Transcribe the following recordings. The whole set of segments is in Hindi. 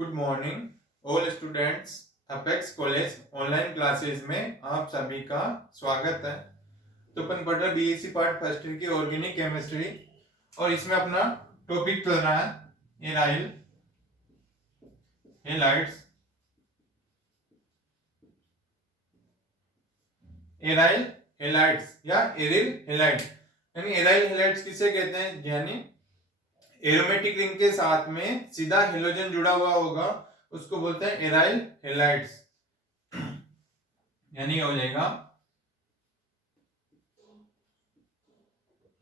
Good morning all students. Apex college online classes में आप सभी का स्वागत है। तो अपन पढ़ रहे बीएससी पार्ट फर्स्ट ईयर की ऑर्गेनिक केमिस्ट्री और इसमें अपना टॉपिक चल रहा है एराइल हेलाइड्स। एराइल हेलाइड्स या एरिल हेलाइड्स यानी एराइल हेलाइड्स किसे कहते हैं, यानी एरोमेटिक रिंग के साथ में सीधा हेलोजन जुड़ा हुआ होगा उसको बोलते हैं एराइल हेलाइड्स। यानी हो जाएगा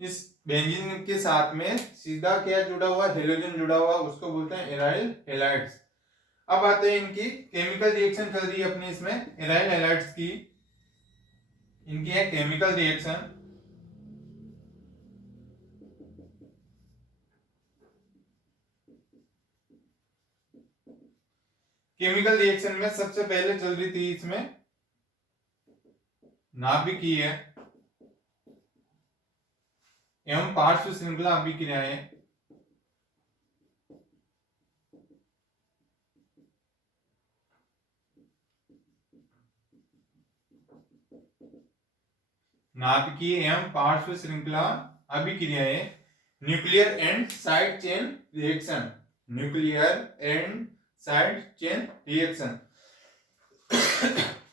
इस बेंजीन के साथ में सीधा क्या जुड़ा हुआ, हेलोजन जुड़ा हुआ, उसको बोलते हैं एराइल हेलाइड्स। अब आते हैं इनकी केमिकल रिएक्शन चल रही है अपनी इसमें एराइल हेलाइड्स की। इनकी है केमिकल रिएक्शन। केमिकल रिएक्शन में सबसे पहले चल रही थी इसमें नाभिकीय एवं पार्श्व श्रृंखला अभिक्रियाएं। नाभिकीय एवं पार्श्व श्रृंखला अभिक्रियाएं nuclear and side chain reaction. Nuclear and side chain reaction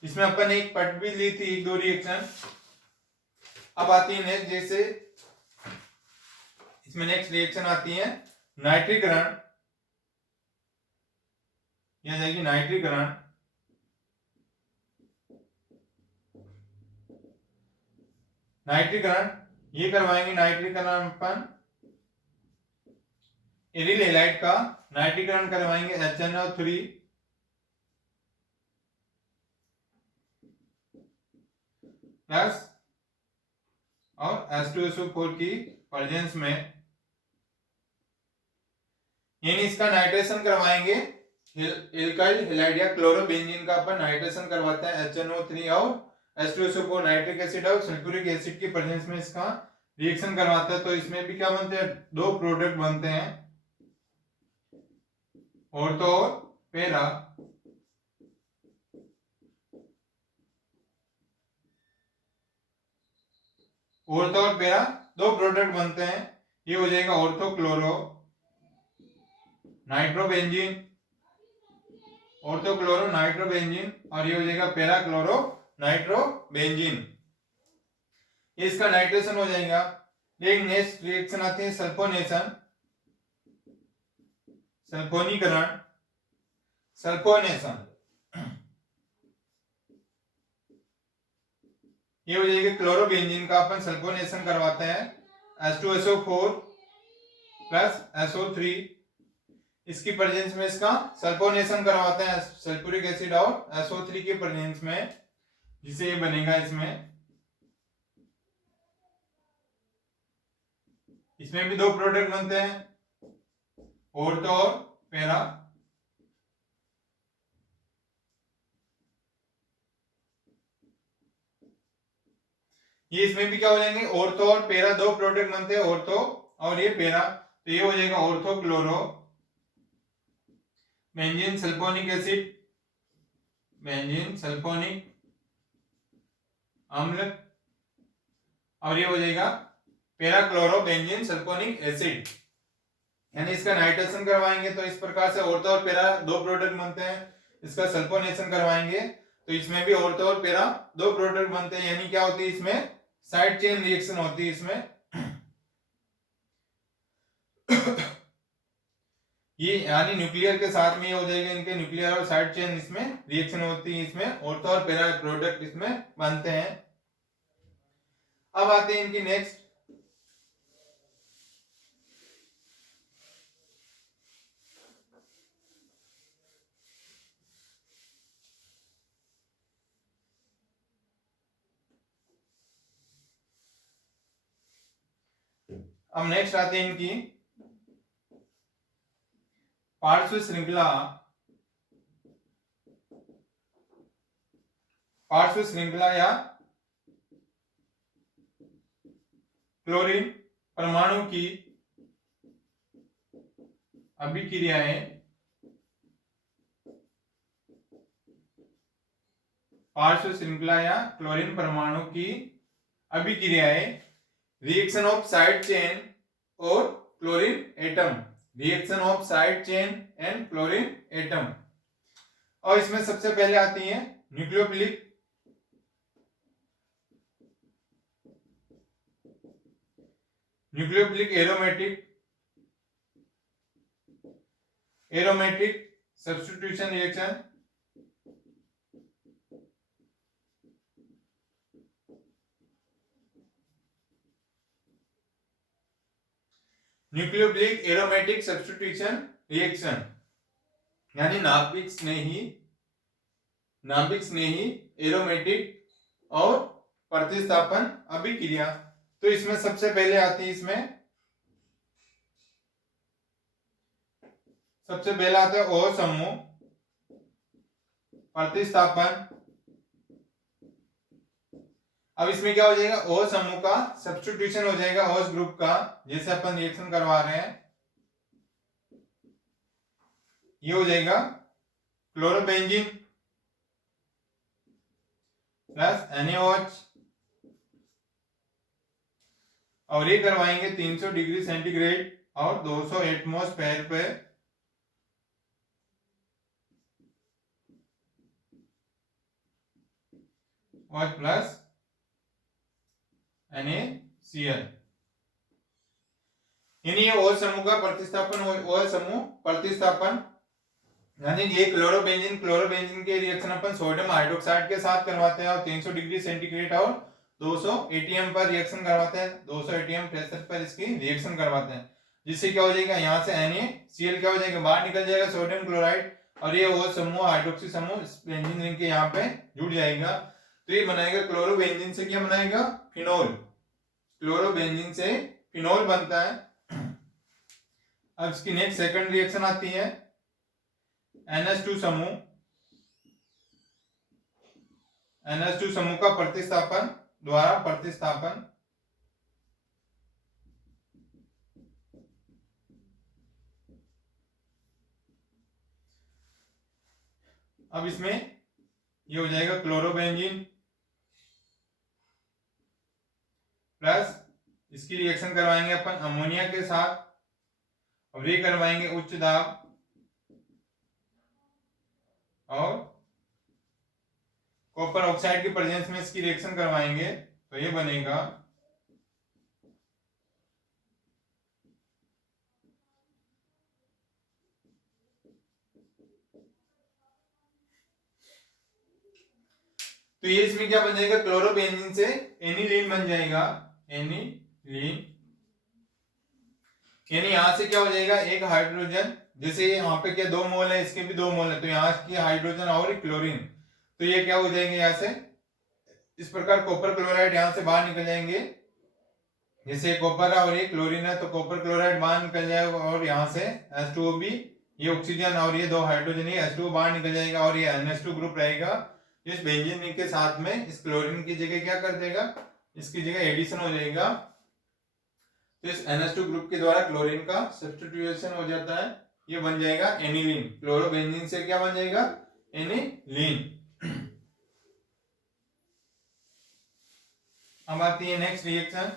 इसमें अपन एक पट भी ली थी, एक दो रिएक्शन। अब आती है नेक्स्ट, जैसे इसमें नेक्स्ट रिएक्शन आती है नाइट्रीकरण। यह जाएगी नाइट्रीकरण। नाइट्रीकरण ये करवाएंगे नाइट्रीकरण अपन एरिल हेलाइड का नाइट्रीकरण करवाएंगे HNO3 प्लस और H2SO4 की प्रेजेंस में, यानी इसका नाइट्रेशन करवाएंगे। एल्काइल हेलाइड या क्लोरोबेंजीन का अपन नाइट्रेशन करवाते हैं HNO3 और H2SO4 नाइट्रिक एसिड और सल्फ्यूरिक एसिड की प्रेजेंस में इसका रिएक्शन करवाते हैं। तो इसमें भी क्या बनते हैं, दो प्रोडक्ट बनते हैं, ऑर्थो और पैरा। ऑर्थो और पैरा दो प्रोडक्ट बनते हैं। ये हो जाएगा ortho chloro nitrobenzene, ortho chloro nitrobenzene, और ये हो जाएगा पैरा क्लोरो नाइट्रोबेंजीन। ये इसका नाइट्रेशन हो जाएगा। लेकिन नेक्स्ट रिएक्शन आती है सल्फोनेशन, सल्फोनीकरण, सल्फोनेशन। ये हो जाएगा क्लोरोबेंजीन का अपन सल्फोनेशन करवाते हैं H2SO4 प्लस SO3। इसकी प्रेजेंस में इसका सल्फोनेशन करवाते हैं सल्फ्यूरिक एसिड और SO3 की प्रेजेंस में, जिसे ये बनेगा इसमें। इसमें भी दो प्रोडक्ट बनते हैं, ऑर्थो और पैरा। ये इसमें भी क्या हो जाएंगे, ऑर्थो और पैरा दो प्रोडक्ट बनते हैं, ऑर्थो और ये पैरा। तो ये हो जाएगा ortho chloro benzene sulphonic acid, benzene sulphonic अम्ल, और ये हो जाएगा para chloro benzene sulphonic acid. यानी इसका नाइट्रेशन करवाएंगे तो इस प्रकार से ऑर्थो और पैरा दो प्रोडक्ट बनते हैं। इसका सल्फोनेशन करवाएंगे तो इसमें भी ऑर्थो और पैरा दो प्रोडक्ट बनते हैं। यानी क्या होती है, इसमें साइड चेन रिएक्शन होती है इसमें। ये यानी न्यूक्लियर के साथ में ये हो जाएगा, इनके न्यूक्लियर और साइड चेन इसमें रिएक्शन होती है। इसमें ऑर्थो और पैरा प्रोडक्ट इसमें बनते हैं। अब आते हैं इनकी नेक्स्ट, अब नेक्स्ट आते हैं इनकी पार्श्व श्रृंखला, पार्श्व श्रृंखला या क्लोरीन परमाणु की अभिक्रियाएं पार्श्व श्रृंखला या क्लोरीन परमाणु की अभिक्रियाएं रिएक्शन ऑफ साइड चेन और chlorine atom, reaction of side chain and chlorine atom. और इसमें सबसे पहले आती है nucleophilic aromatic substitution reaction, nucleophilic aromatic substitution reaction यानी नाभिक स्नेही एरोमेटिक और प्रतिस्थापन अभिक्रिया। तो इसमें सबसे पहले आती है, इसमें सबसे पहला आता है OH समूह प्रतिस्थापन। अब इसमें क्या हो जाएगा, OH समूह का सब्स्टिट्यूशन हो जाएगा OH ग्रुप का, जैसे अपन रिएक्शन करवा रहे हैं। ये हो जाएगा क्लोरोबेंजीन प्लस NaOH, और ये करवाएंगे 300 डिग्री सेंटीग्रेड और 200 एटमॉस्फेयर पे। OH प्लस NaCl, यानी ये OH समूह का प्रतिस्थापन, OH समूह प्रतिस्थापन यानी ये क्लोरोबेंजीन के रिएक्शन अपन सोडियम हाइड्रोक्साइड के साथ करवाते हैं और 300 डिग्री सेंटीग्रेड और 200 एटीएम पर रिएक्शन करवाते हैं, 200 एटीएम प्रेशर पर इसकी रिएक्शन करवाते हैं, जिससे क्या हो जाएगा, यहाँ से NaCl क्या हो जाएगा, बाहर निकल जाएगा सोडियम क्लोराइड, और ये OH समूह हाइड्रोक्सी समूह इस बेंजीन रिंग के यहाँ पे जुड़ जाएगा। तो ये बनाएगा क्लोरोबेंजीन से क्या बनाएगा, फिनोल, क्लोरोबेंजीन से फिनोल बनता है। अब इसकी नेक्स्ट सेकंड रिएक्शन आती है NH2 समूह का प्रतिस्थापन द्वारा प्रतिस्थापन। अब इसमें ये हो जाएगा क्लोरोबेंजीन प्लस इसकी रिएक्शन करवाएंगे अपन अमोनिया के साथ, और ये करवाएंगे उच्च दाब और कॉपर ऑक्साइड की प्रेजेंस में इसकी रिएक्शन करवाएंगे, तो ये बनेगा तो ये इसमें क्या बन जाएगा, क्लोरोबेंजीन से एनिलीन बन जाएगा, एनिलीन, यानी यहां से क्या हो जाएगा, एक हाइड्रोजन, जैसे यहाँ पे क्या 2 मोल है, इसके भी 2 मोल है, तो यहाँ की हाइड्रोजन और क्लोरीन, तो ये क्या हो जाएंगे यहाँ से, इस प्रकार कॉपर क्लोराइड यहाँ से बाहर निकल जाएंगे, जैसे कॉपर है और ये क्लोरीन है, तो कॉपर क्लोराइड बाहर निकल जाएगा, और यहाँ से H2O भी, ये ऑक्सीजन और ये 2 हाइड्रोजन, ये H2O बाहर निकल जाएगा, और ये NH2 ग्रुप रहेगा, इस बेंजीन रिंग के साथ में इस क्लोरीन की जगह क्या कर देगा, इसकी जगह एडिशन हो जाएगा, तो इस NH2 ग्रुप के द्वारा क्लोरीन का सब्स्टिट्यूशन हो जाता है, ये बन जाएगा एनिलीन, क्लोरोबेंजीन से क्या बन जाएगा, एनिलीन। अब आती है नेक्स्ट रिएक्शन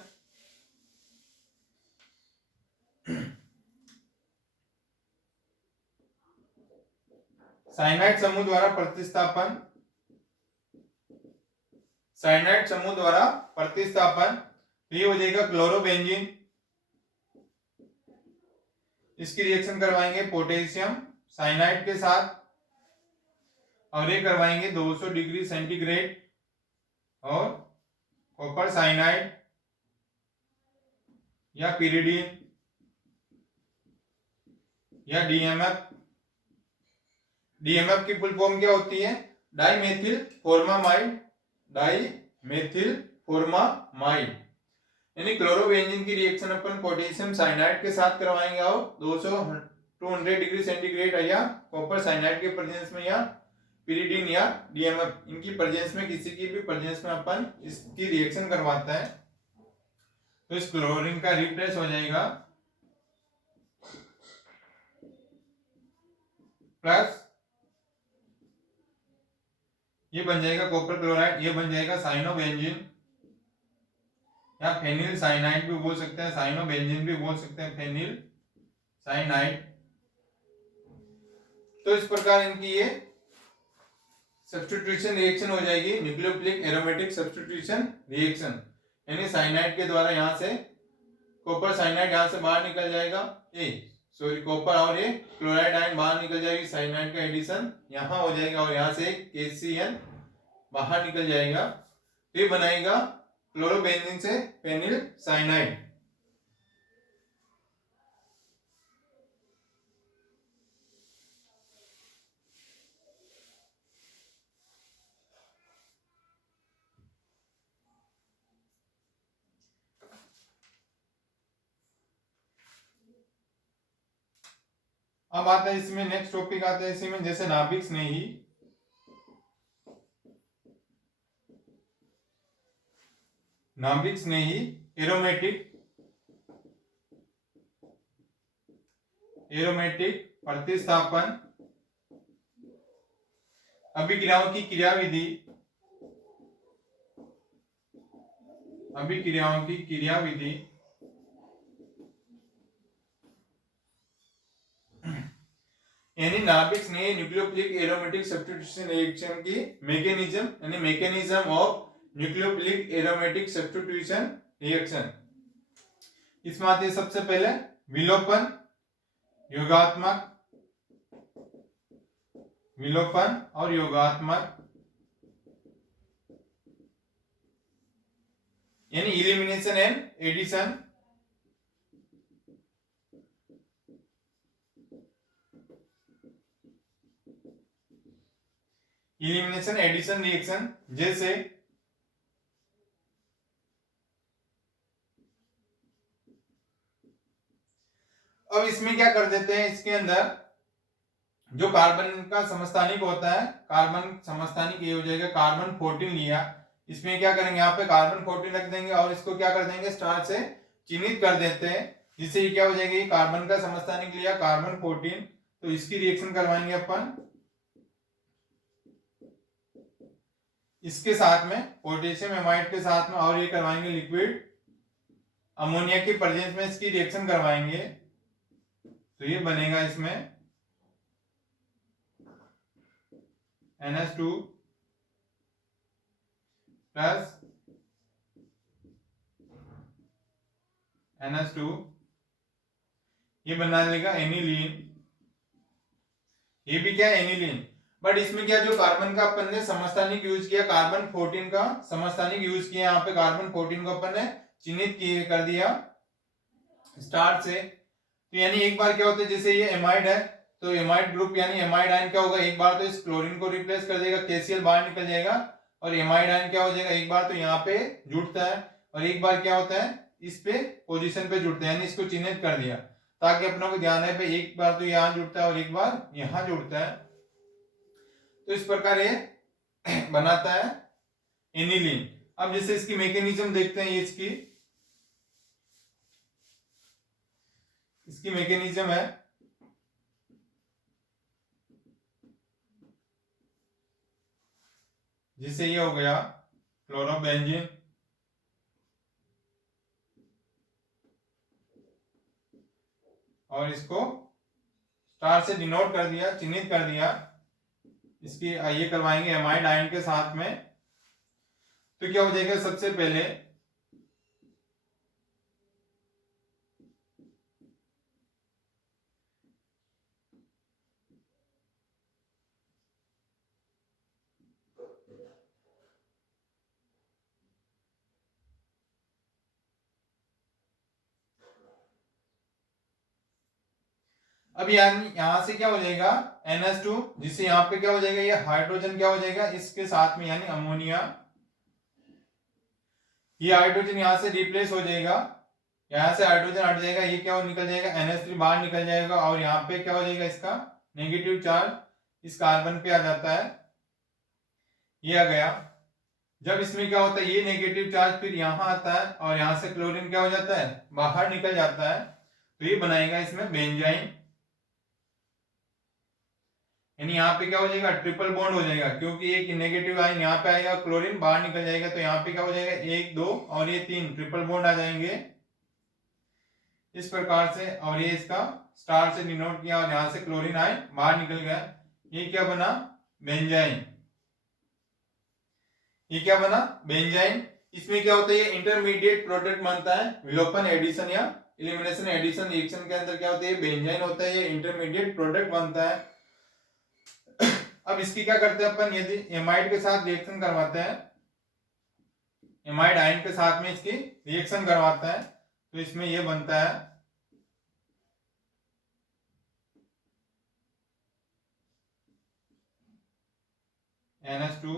साइनाइड समूह द्वारा प्रतिस्थापन, साइनाइड समूह द्वारा प्रतिस्थापन, ये हो जाएगा क्लोरोबेंजीन, इसकी रिएक्शन करवाएंगे पोटेशियम साइनाइड के साथ, और ये करवाएंगे 200 डिग्री सेंटीग्रेड और कॉपर साइनाइड या पिरिडीन या डीएमएफ। डीएमएफ की फुल फॉर्म क्या होती है, डाइमेथिल फॉर्मामाइड, डाइमेथिल फॉर्मामाइड, यानी क्लोरोबेंजीन की रिएक्शन अपन पोटेशियम साइनाइड के साथ करवाएंगे और 200 डिग्री सेंटीग्रेड या कॉपर साइनाइड के प्रेजेंस में, या पिरिडीन या डीएमएफ, इनकी प्रेजेंस में, किसी की भी प्रेजेंस में अपन इसकी रिएक्शन करवाता है, तो इस क्लोरीन का रिप्लेस हो जाएगा प्लस ये बन जाएगा कॉपर क्लोराइड, ये बन जाएगा साइनोबेंजीन या फेनिल साइनाइड भी बोल सकते हैं, साइनोबेंजीन भी बोल सकते हैं, फेनिल साइनाइड। तो इस प्रकार इनकी ये सब्स्टिट्यूशन रिएक्शन हो जाएगी, न्यूक्लियोफिलिक एरोमेटिक सब्स्टिट्यूशन रिएक्शन, यानी साइनाइड के द्वारा यहाँ से कॉपर साइनाइड यहाँ से बाहर निकल जाएगा, सॉरी कॉपर और ये क्लोराइड आयन बाहर निकल जाएगी, साइनाइड का एडिशन यहाँ हो जाएगा और यहाँ से KCN बाहर निकल जाएगा, तो ये बनाएगा क्लोरोबेंजीन से फेनिल साइनाइड। अब आता है इसमें नेक्स्ट टॉपिक आता है इसी में, जैसे नाभिक स्नेही, नाभिक स्नेही एरोमेटिक प्रतिस्थापन अभिक्रियाओं की क्रियाविधि, अभिक्रियाओं की क्रियाविधि यानी नाभिक स्नेही न्यूक्लियोफिलिक एरोमेटिक सब्स्टिट्यूशन रिएक्शन की मैकेनिज्म, यानी mechanism of nucleophilic aromatic substitution reaction. इसमें आती है सबसे पहले विलोपन, योगात्मक, विलोपन और योगात्मक, यानी elimination and addition. Elimination addition reaction, जैसे अब इसमें क्या कर देते हैं, इसके अंदर जो कार्बन का समस्थानिक होता है, कार्बन समस्थानिक ये हो जाएगा कार्बन 14 लिया, इसमें क्या करेंगे यहाँ पे कार्बन 14 रख देंगे और इसको क्या कर देंगे स्टार से चिन्हित कर देते हैं, जिससे ये क्या हो जाएगी, कार्बन का समस्थानिक लिया कार्बन 14, तो इसकी रिएक्शन करवाएंगे अपन इसके साथ में पोटेशियम एमाइड के साथ में, और ये करवाएंगे लिक्विड अमोनिया की प्रेजेंस में इसकी रिएक्शन करवाएंगे, तो ये बनेगा इसमें NH2 प्लस NH2, ये बना लेगा एनिलीन, ये भी क्या है एनिलीन, बट इसमें क्या जो कार्बन का अपन ने समस्थानिक यूज किया, कार्बन 14 का समस्थानिक यूज किया, यहाँ पे कार्बन 14 को अपन ने चिन्हित किए कर दिया स्टार से, तो यानी एक बार क्या होता है, जैसे ये एमाइड है तो एमाइड ग्रुप यानी एमाइड आयन क्या होगा, एक बार तो इस क्लोरीन को रिप्लेस कर देगा, KCl बाहर निकल जाएगा और एमाइड आयन क्या हो जाएगा, एक बार तो यहाँ पे जुड़ता है और एक बार क्या होता है इस पे पोजीशन पे जुड़ता है, यानी इसको चिन्हित कर दिया ताकि अपनों को ध्यान है पे एक बार तो यहाँ जुड़ता है और एक बार यहाँ जुड़ता है, तो इस प्रकार ये बनाता है एनिलीन। अब जैसे इसकी मैकेनिज्म देखते हैं, ये इसकी मैकेनिज्म है, जिसे ये हो गया क्लोरोबेंजीन, और इसको स्टार से डिनोट कर दिया, चिन्हित कर दिया, इसकी ये करवाएंगे एमाइड आयन के साथ में, तो क्या हो जाएगा सबसे पहले अब यहां से क्या हो जाएगा NH2, जिससे यहाँ पे क्या हो जाएगा, ये हाइड्रोजन क्या हो जाएगा इसके साथ में यानी अमोनिया, ये हाइड्रोजन यहां से रिप्लेस हो जाएगा, यहां से हाइड्रोजन हट जाएगा, ये क्या हो निकल जाएगा NH3 बाहर निकल जाएगा और यहाँ पे क्या हो जाएगा इसका नेगेटिव चार्ज इस कार्बन पे आ जाता है, ये आ गया। जब इसमें क्या होता है ये नेगेटिव चार्ज फिर यहाँ आता है और यहाँ से क्लोरीन क्या हो जाता है बाहर निकल जाता है, तो ये बनाएगा इसमें बेंजाइन, यानी यहाँ पे क्या हो जाएगा, ट्रिपल बॉन्ड हो जाएगा, क्योंकि एक नेगेटिव आयन यहाँ पे आएगा, क्लोरीन बाहर निकल जाएगा, तो यहाँ पे क्या हो जाएगा, 1 2 और ये 3 ट्रिपल बॉन्ड आ जाएंगे इस प्रकार से। और ये इसका स्टार से डिनोट किया और यहाँ से क्लोरीन आयन बाहर निकल गया। ये क्या बना, बेंजाइन। ये क्या बना, बेंजाइन। इसमें क्या होता है, ये इंटरमीडिएट प्रोडक्ट बनता है विलोपन एडिशन या एलिमिनेशन एडिशन रिएक्शन के अंदर क्या होता है, बेंजाइन होता है, ये इंटरमीडिएट प्रोडक्ट बनता है। अब इसकी क्या करते हैं अपन, यदि एमाइड के साथ रिएक्शन करवाते हैं, एमाइड आयन के साथ में इसकी रिएक्शन करवाते हैं, तो इसमें ये बनता है NH2,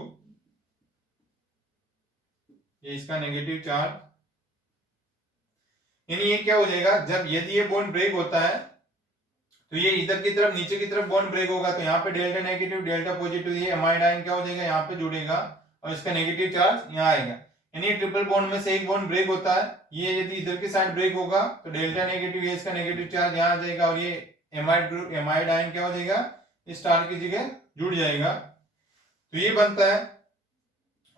ये इसका नेगेटिव चार्ज। यानी ये क्या हो जाएगा, जब यदि ये बॉन्ड ब्रेक होता है तो ये इधर की तरफ नीचे की तरफ बॉन्ड ब्रेक होगा, तो यहाँ पे डेल्टा नेगेटिव डेल्टा पॉजिटिव, ये एमाइड आयन क्या हो जाएगा, यहाँ पे जुड़ेगा और इसका नेगेटिव चार्ज यहाँ आएगा। यानी ट्रिपल बॉन्ड में से एक बॉन्ड ब्रेक होता है, ये यदि इधर की साइड ब्रेक होगा तो डेल्टा नेगेटिव, ये इसका नेगेटिव चार्ज यहाँ आ जाएगा और ये एमाइड ग्रुप एमाइड आयन क्या हो जाएगा, इस स्टार की जगह जुड़ जाएगा। तो ये बनता है।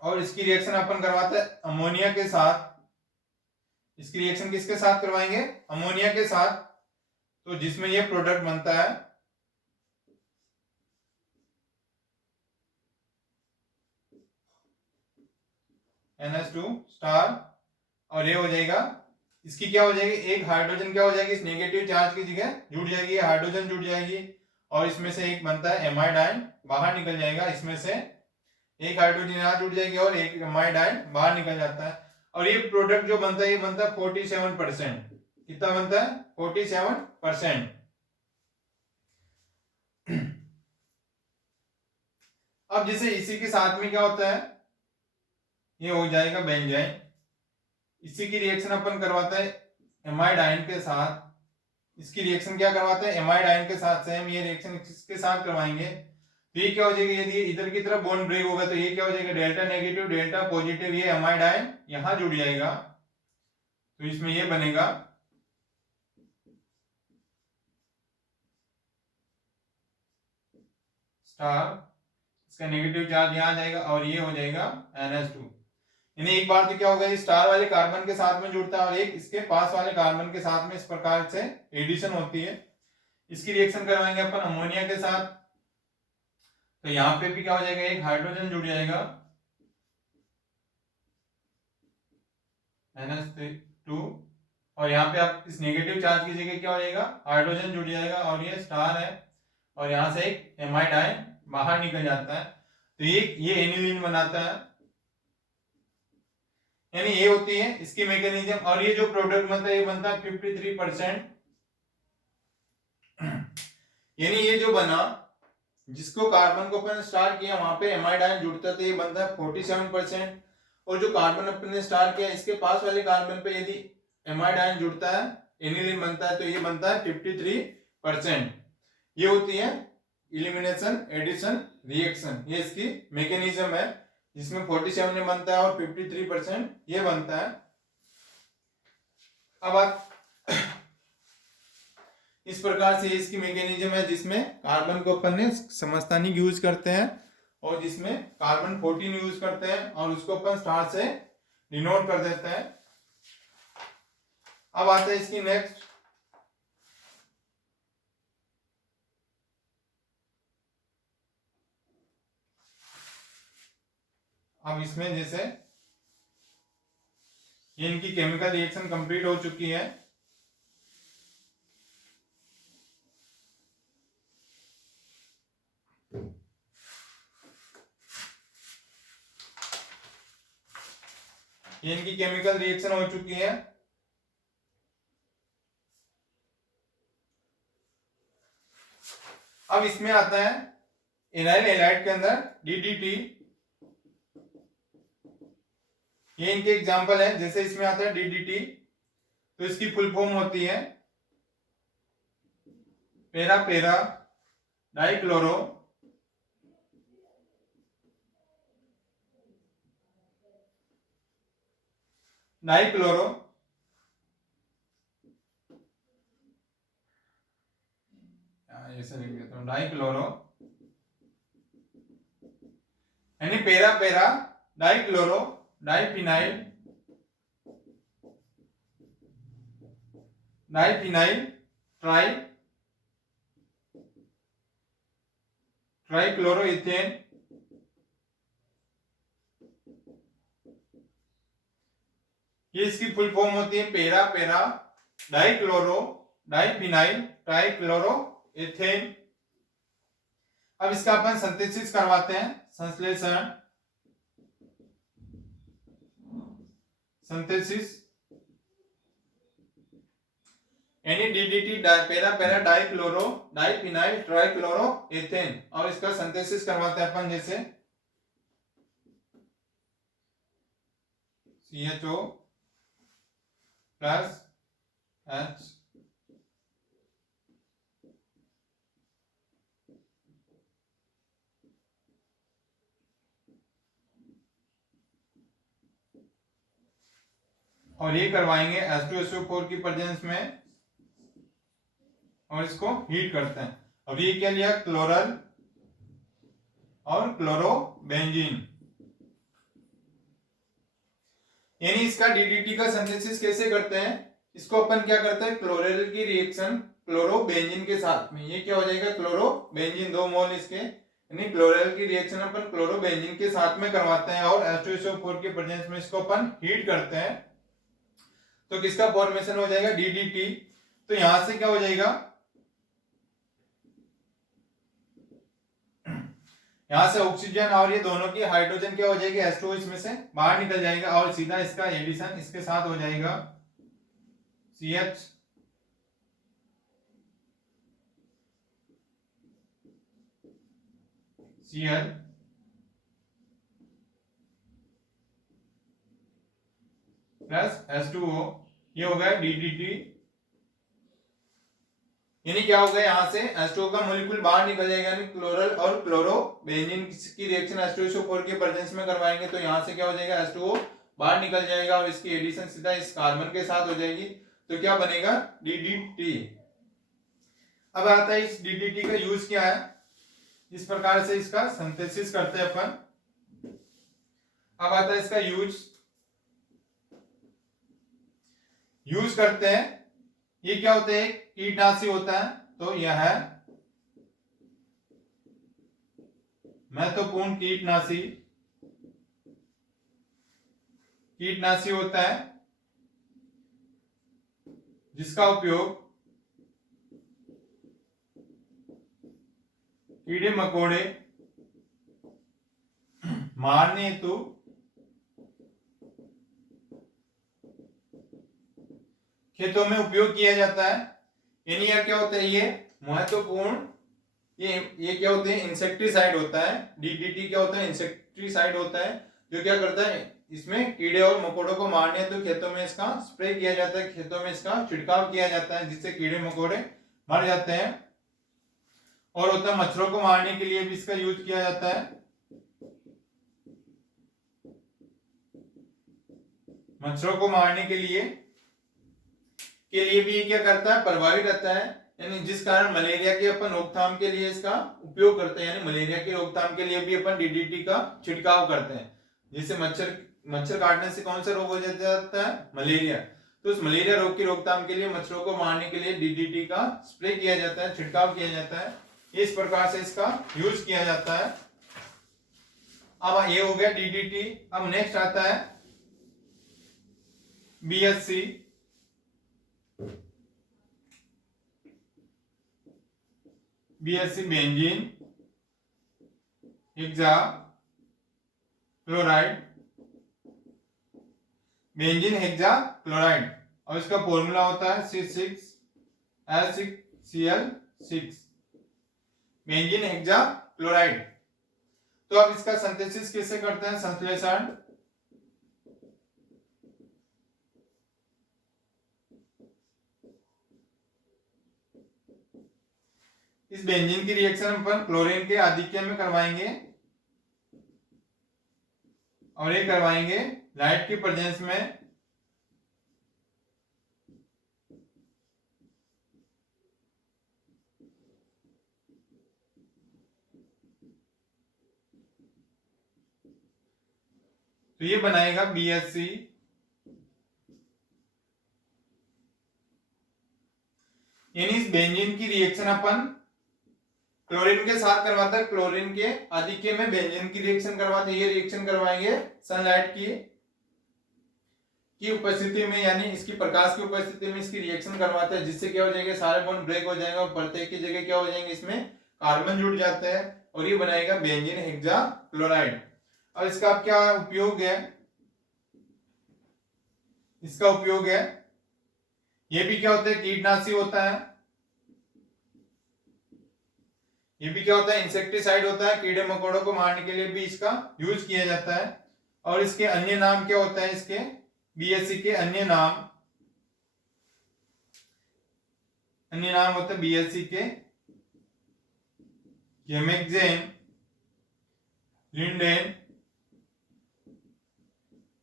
और इसकी रिएक्शन अपन करवाते हैं अमोनिया के साथ। इसकी रिएक्शन किसके साथ करवाएंगे, अमोनिया के साथ, तो जिसमें ये प्रोडक्ट बनता है NH2 स्टार। और ये हो जाएगा, इसकी क्या हो जाएगी, एक हाइड्रोजन क्या हो जाएगी, इस नेगेटिव चार्ज की जगह जुड़ जाएगी, हाइड्रोजन जुड़ जाएगी और इसमें से एक बनता है एमाइड आयन बाहर निकल जाएगा, इसमें से एक हाइड्रोजन यहाँ जुड़ जाएगी और एक एमाइड आयन बाहर निकल जाता है। और ये प्रोडक्ट जो बनता है, ये बनता है 47%। कितना बनता है, 47%। अब जैसे इसी के साथ में क्या होता है, ये हो जाएगा बेंजाइन। इसी की रिएक्शन अपन करवाते हैं एमाइड आयन के साथ। इसकी रिएक्शन क्या करवाते हैं, एमाइड आयन के साथ, सेम ये रिएक्शन इसके साथ करवाएंगे। तो ये क्या हो जाएगा, यदि इधर की तरफ बॉन्ड ब्रेक होगा तो ये क्या हो जाएगा, डेल्टा नेगेटिव डेल्टा पॉजिटिव, ये एमाइड आयन यहां जुड़ जाएगा, तो इसमें ये बनेगा स्टार, इसका नेगेटिव चार्ज यहाँ आ जाएगा और ये हो जाएगा NH2। यानी एक बार तो क्या होगा, ये स्टार वाले कार्बन के साथ में जुड़ता है और एक इसके पास वाले कार्बन के साथ में इस प्रकार से एडिशन होती है। इसकी रिएक्शन करवाएंगे अपन अमोनिया के साथ, तो यहाँ पे भी क्या हो जाएगा, एक हाइड्रोजन जुड़ जाएगा NH2 और यहाँ पे आप इस नेगेटिव चार्ज की जगह क्या हो जाएगा, हाइड्रोजन जुड़ जाएगा और ये स्टार है और यहाँ से एक एमाइड आयन बाहर निकल जाता है, तो ये एनिलीन बनाता है। यानी ये होती है इसकी मैकेनिज्म। और ये जो प्रोडक्ट बनता है, ये बनता है 53%। यानी ये जो बना, जिसको कार्बन को अपन स्टार किया वहां पे एमाइड आयन जुड़ता है, तो ये बनता है 47%। और जो कार्बन अपन ने स्टार किया, इसके पास वाले कार्बन पे यदि एमाइड आयन जुड़ता है, एनिलीन बनता है, तो ये बनता है 53%। ये होती है इलिमिनेशन एडिशन रिएक्शन, ये इसकी मैकेनिज्म है, जिसमें 47 में बनता है और 53% ये बनता है। अब आप इस प्रकार से इसकी मैकेनिज्म है, जिसमें कार्बन को अपन ने समस्थानिक यूज करते हैं और जिसमें कार्बन 14 यूज करते हैं और उसको अपन स्टार से डिनोट कर देते हैं। अब आते हैं इसकी नेक्स्ट। अब इसमें जैसे ये इनकी केमिकल रिएक्शन कंप्लीट हो चुकी है, ये इनकी केमिकल रिएक्शन हो चुकी है। अब इसमें आता है इनाइल हैलाइड के अंदर DDT। ये इनके एग्जांपल है, जैसे इसमें आता है DDT, तो इसकी फुल फॉर्म होती है पेरा पेरा डाइक्लोरो डाइक्लोरो ऐसे लिख देता हूं, डाइक्लोरो यानी पेरा पेरा डाइक्लोरो डाइफिनाइल डाइफिनाइल ट्राई ट्राइक्लोरोइथेन ये इसकी फुल फॉर्म होती है पेरा पेरा डाइक्लोरो डाइफिनाइल ट्राइक्लोरोइथेन। अब इसका अपन सिंथेसिस करवाते हैं, संश्लेषण सिंथेसिस यानी डीडीटी पेरा पेरा डाइक्लोरो डाइफिनाइल ट्राइक्लोरोइथेन। और इसका सिंथेसिस करवाते हैं अपन, जैसे CHO प्लस H और ये करवाएंगे H2SO4 की प्रेजेंस में और इसको हीट करते हैं। अब ये क्या लिया, क्लोरल और क्लोरोबेंजीन। यानी इसका डीडीटी का सिंथेसिस कैसे करते हैं, इसको अपन क्या करते हैं, क्लोरल की रिएक्शन क्लोरोबेंजीन के साथ में, ये क्या हो जाएगा क्लोरोबेंजीन 2 मोल इसके, यानी क्लोरल की रिएक्शन अपन क्लोरोबेंजीन के साथ में करवाते हैं और H2SO4 के प्रेजेंस में इसको अपन हीट करते हैं। तो किसका फॉर्मेशन हो जाएगा, डीडीटी। तो यहां से क्या हो जाएगा, यहां से ऑक्सीजन और ये दोनों की हाइड्रोजन क्या हो जाएगी, H2O इसमें से बाहर निकल जाएगा और सीधा इसका एडिशन इसके साथ हो जाएगा CH Cl प्लस H2O, ये हो गया डीडीटी। यानी क्या होगा, यहां से H2O का मॉलिक्यूल बाहर निकल जाएगा, यानी क्लोरल और क्लोरोबेंजीन की रिएक्शन H2SO4 के प्रेजेंस में करवाएंगे तो यहां से क्या हो जाएगा, H2O बाहर निकल जाएगा और इसकी एडिशन सीधा इस कार्बन के साथ हो जाएगी। तो क्या बनेगा, डीडीटी। अब आता है इस डीडीटी का यूज क्या है, इस प्रकार से इसका सिंथेसिस करते हैं अपन। अब आता है इसका यूज करते हैं। ये क्या होता है, कीटनाशी होता है, तो यह है महत्वपूर्ण कीटनाशी होता है जिसका उपयोग कीड़े मकोड़े मारने हेतु खेतों में उपयोग किया जाता है। यानी यह क्या होता है, ये महत्वपूर्ण, ये क्या होते हैं, इंसेक्टिसाइड होता है। डीडीटी क्या होता है, इंसेक्टिसाइड होता है, जो क्या करता है, इसमें कीड़े और मकोड़ों को मारने तो खेतों में इसका स्प्रे किया जाता है, खेतों में इसका छिड़काव किया जाता है जिससे कीड़े मकोड़े मर जाते हैं। और होता है मच्छरों को मारने के लिए भी इसका यूज किया जाता है, मच्छरों को मारने के लिए भी क्या करता है, प्रभावी रहता है। यानी जिस कारण मलेरिया के अपन रोकथाम के लिए इसका उपयोग करते हैं, यानी मलेरिया की रोकथाम के लिए भी अपन डीडीटी का छिड़काव करते हैं। जैसे मच्छर काटने से कौन सा रोग हो जाता है, मलेरिया। तो उस मलेरिया रोग की रोकथाम के लिए, मच्छरों को मारने के लिए डीडीटी का स्प्रे किया जाता है, छिड़काव किया जाता है। इस प्रकार से इसका यूज किया जाता है। अब ये हो गया डीडीटी। अब नेक्स्ट आता है BHC, benzene hexa chloride, benzene hexa chloride, और इसका फॉर्मूला होता है C6H6Cl6, बेंजीन हेक्सा क्लोराइड। तो अब इसका सिंथेसिस कैसे करते हैं, संश्लेषण इस बेंजीन की रिएक्शन अपन क्लोरीन के आधिक्य में करवाएंगे और ये करवाएंगे लाइट की प्रेजेंस में। तो ये बनाएगा BHC, यानी इस बेंजीन की रिएक्शन अपन क्लोरीन के साथ करवाते हैं, क्लोरीन के आधिक्य में बेंजीन की रिएक्शन करवाते हैं। ये रिएक्शन करवाएंगे सनलाइट की उपस्थिति में, यानी इसकी प्रकाश की उपस्थिति में इसकी रिएक्शन करवाते हैं, जिससे क्या हो जाएगा, सारे बॉन्ड ब्रेक हो जाएंगे और प्रत्येक की जगह क्या हो जाएंगे, इसमें कार्बन जुड़ जाते हैं और ये बनाएगा बेंजीन हेक्साक्लोराइड। और इसका अब क्या उपयोग है, इसका उपयोग है, ये भी क्या होता है, कीटनाशी होता है, ये भी क्या होता है, इंसेक्टिसाइड होता है, कीड़े मकोड़ों को मारने के लिए भी इसका यूज किया जाता है। और इसके अन्य नाम क्या होता है, इसके BHC के अन्य नाम होते हैं BHC के गेमेक्सेन, लिंडेन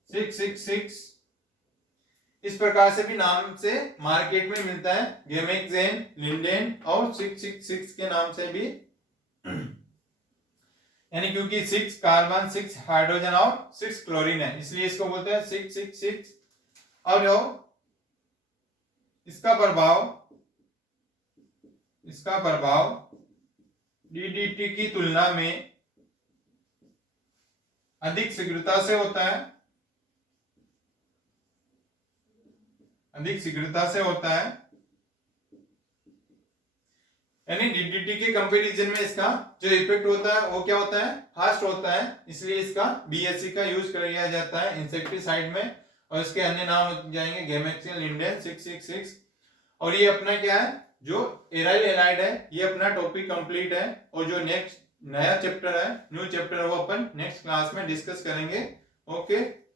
666, इस प्रकार से भी नाम से मार्केट में मिलता है, गेमेक्सेन, लिंडेन और 666 के नाम से भी, यानी क्योंकि 6 कार्बन, 6 हाइड्रोजन और 6 क्लोरीन है, इसलिए इसको बोलते हैं 666। और जो इसका प्रभाव DDT की तुलना में अधिक शीघ्रता से होता है, यानी DDT के कंपैरिजन में इसका जो इफेक्ट होता है वो क्या होता है, फास्ट होता है, इसलिए इसका BHC का यूज किया जाता है इंसेक्टिसाइड में। और इसके अन्य नाम हो जाएंगे गेमेक्सिन, लिंडेन 666। और ये अपना क्या है, जो एराइल हैलाइड है, ये अपना टॉपिक कंप्लीट है। और जो नेक्स्ट नया चैप्टर है, न्यू चैप्टर, वो अपन नेक्स्ट क्लास में डिस्कस करेंगे। ओके।